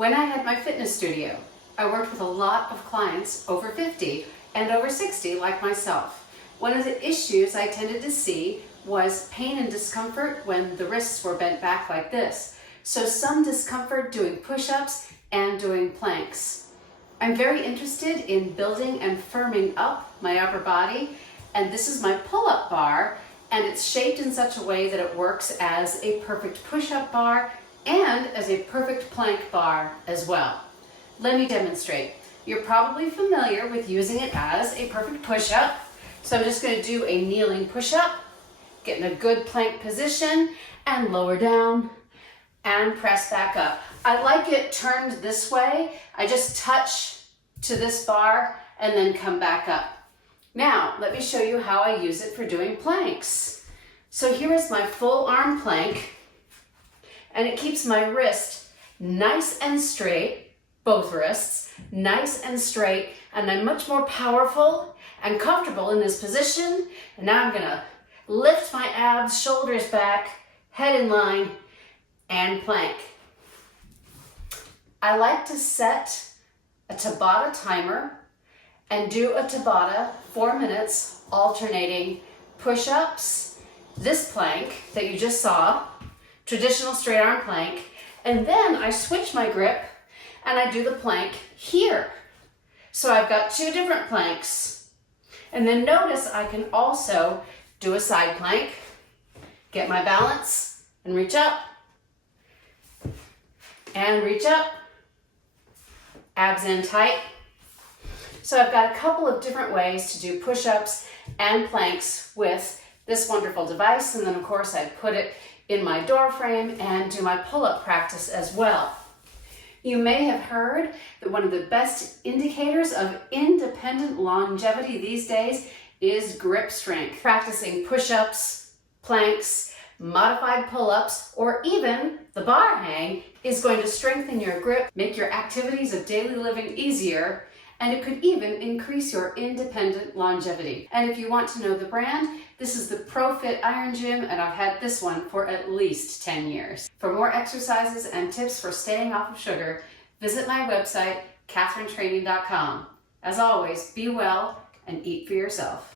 When I had my fitness studio, I worked with a lot of clients over 50 and over 60 like myself. One of the issues I tended to see was pain and discomfort when the wrists were bent back like this. So some discomfort doing push-ups and doing planks. I'm very interested in building and firming up my upper body, and this is my pull-up bar, and it's shaped in such a way that it works as a perfect push-up bar and as a perfect plank bar as well. Let me demonstrate. You're probably familiar with using it as a perfect push-up, so I'm just going to do a kneeling push-up, get in a good plank position, and lower down, and press back up. I like it turned this way. I just touch to this bar and then come back up. Now, let me show you how I use it for doing planks. So here is my full arm plank, and it keeps my wrist nice and straight, both wrists, nice and straight, and I'm much more powerful and comfortable in this position. And now I'm gonna lift my abs, shoulders back, head in line, and plank. I like to set a Tabata timer and do a Tabata 4 minutes, alternating push-ups, this plank that you just saw, traditional straight arm plank, and then I switch my grip and I do the plank here. So I've got 2 different planks. And then notice I can also do a side plank, get my balance, and reach up, and reach up, abs in tight. So I've got a couple of different ways to do push-ups and planks with this wonderful device, and then of course I put it in my door frame and do my pull-up practice as well. You may have heard that one of the best indicators of independent longevity these days is grip strength. Practicing push-ups, planks, modified pull-ups, or even the bar hang is going to strengthen your grip, make your activities of daily living easier, and it could even increase your independent longevity. And if you want to know the brand, this is the ProFit Iron Gym, and I've had this one for at least 10 years. For more exercises and tips for staying off of sugar, visit my website, catherinetraining.com. As always, be well and eat for yourself.